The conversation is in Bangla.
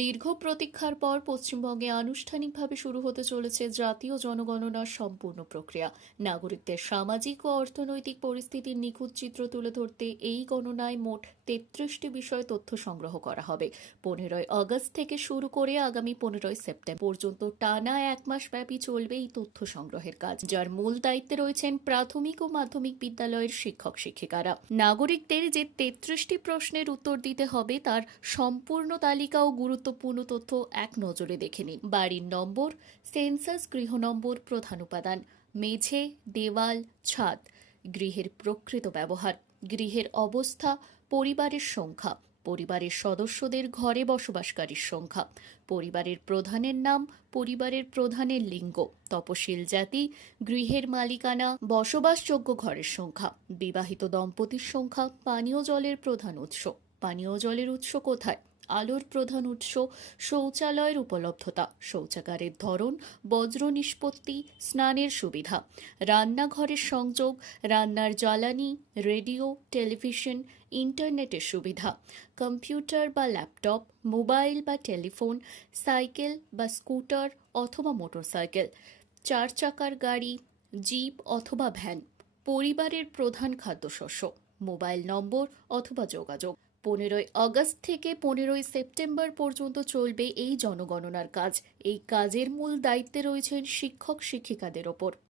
দীর্ঘ প্রতীক্ষার পর পশ্চিমবঙ্গে আনুষ্ঠানিকভাবে শুরু হতে চলেছে জাতীয় জনগণনার সম্পূর্ণ প্রক্রিয়া। নাগরিকদের সামাজিক ও অর্থনৈতিক পরিস্থিতির নিখুঁত চিত্র তুলে ধরতে এই গণনায় মোট ৩৩টি বিষয়ে তথ্য সংগ্রহ করা হবে। ১৫ই আগস্ট থেকে শুরু করে আগামী ১৫ই সেপ্টেম্বর পর্যন্ত টানা এক মাস ব্যাপী চলবে এই তথ্য সংগ্রহের কাজ, যার মূল দায়িত্বে রয়েছেন প্রাথমিক ও মাধ্যমিক বিদ্যালয়ের শিক্ষক শিক্ষিকারা। নাগরিকদের যে ৩৩টি প্রশ্নের উত্তর দিতে হবে তার সম্পূর্ণ তালিকা ও গুরুত্বপূর্ণ তথ্য এক নজরে দেখে নিন। বাড়ির নম্বর, সেন্সাস গৃহ নম্বর, প্রধান উপাদান, মেঝে, দেওয়াল, ছাদ, গৃহের প্রকৃত ব্যবহার, গৃহের অবস্থা, পরিবারের সংখ্যা, পরিবারের সদস্যদের ঘরে বসবাসকারীর সংখ্যা, পরিবারের প্রধানের নাম, পরিবারের প্রধানের লিঙ্গ, তপশিল জাতি, গৃহের মালিকানা, বসবাসযোগ্য ঘরের সংখ্যা, বিবাহিত দম্পতির সংখ্যা, পানীয় জলের প্রধান উৎস, পানীয় জলের উৎস কোথায়, আলোর প্রধান উৎস, শৌচালয়ের উপলব্ধতা, শৌচাগারের ধরন, বজ্র নিষ্পত্তি, স্নানের সুবিধা, রান্নাঘরের সংযোগ, রান্নার জ্বালানি, রেডিও, টেলিভিশন, ইন্টারনেটের সুবিধা, কম্পিউটার বা ল্যাপটপ, মোবাইল বা টেলিফোন, সাইকেল বা স্কুটার অথবা মোটরসাইকেল, চার চাকার গাড়ি, জিপ অথবা ভ্যান, পরিবারের প্রধান খাদ্যশস্য, মোবাইল নম্বর অথবা যোগাযোগ। ১৫ই আগস্ট থেকে ১৫ই সেপ্টেম্বর পর্যন্ত চলবে এই জনগণনার কাজ। এই কাজের মূল দায়িত্বে রয়েছেন শিক্ষক শিক্ষিকাদের ওপর।